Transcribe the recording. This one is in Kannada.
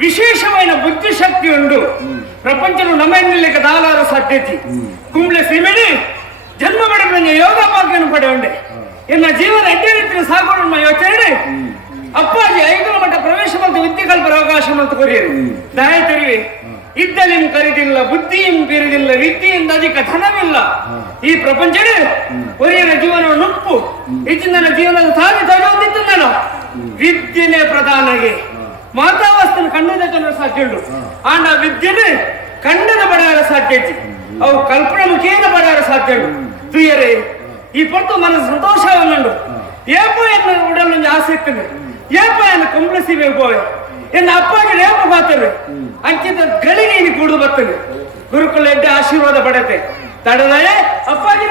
ವಿಶೇಷమైన ಬುದ್ಧಿಶಕ್ತಿ ಉಂಟು. ಪ್ರಪಂಚನು ನಮ್ಮೆನ್ನಲಿಕ್ಕೆ ದಾಲಾರ ಸಾಧ್ಯತೆ ಕುಂಬ್ಳೆ ಸೀಮೆಡಿ ಜನ್ಮ ಪಡೆದ ಯೋಗ ಭಾಗ್ಯನು ಪಡೆ ಉಂಡೆ ಎನ್ನ ಜೀವನ ಎಡ್ಡೆ ರೀತಿಯ ಸಾಗೋಣ ಯೋಚನೆ ಅಪ್ಪಾಜಿ 5 ಮಟ್ಟ ಪ್ರವೇಶ ಮತ್ತು ವಿದ್ಯೆ ಕಲ್ಪರ ಅವಕಾಶ ಮತ್ತು ಕೊರಿಯರು ದಯ ತೆರಿವೆ ಇದ್ದಲಿಂ ಕರಿದಿಲ್ಲ ಬುದ್ಧಿಯಂ ಬೀರಿದಿಲ್ಲ ವಿದ್ಯೆಯಿಂದ ಅಧಿಕ ಧನವಿಲ್ಲ. ಈ ಪ್ರಪಂಚವೇ ಕೊರಿಯರ ಜೀವನವನ್ನು ನುಪ್ಪು ಹೆಚ್ಚಿನ ಜೀವನದ ತಾಗಿ ತಗೊಂಡಿದ್ದು ನಾನು ವಿದ್ಯೆನೇ ಪ್ರಧಾನಗೆ ಮಾತಾವಸ್ಥನ ಕಂಡದ ಜನರ ಸಾಧ್ಯ ಉಂಟು. ಆಂಡ ವಿದ್ಯೆನೇ ಕಂಡದ ಬಡವರ ಸಾಧ್ಯ ಐತಿ. ಅವು ಕಲ್ಪನಾ ಮುಖೇನ ಬಡವರ ಸಾಧ್ಯ ಉಂಟು. ತುಯ್ಯರೇ ಈ ಪೊತ್ತು ಮನಸ್ಸು ಸಂತೋಷವನ್ನುಂಡು. ಏಪೋ ಎನ್ನ ಉಡಲು ಆಸೆ ಇರ್ತದೆ. ಏಪ ಎನ್ನ ಕಂಪ್ಲಸಿಬೇಕು ಎನ್ನ ಅಪ್ಪಾಗಿ ರೇಪ ಬಾತವೆ ಅಂಚಿತ ಗಳಿಗೆ ಇನಿ ಕೂಡು ಬರ್ತದೆ. ಗುರುಕುಲ ಎಡ್ಡೆ ಆಶೀರ್ವಾದ ಪಡೆತೆ ತಡದಯೇ ಅಪ್ಪಾಗಿ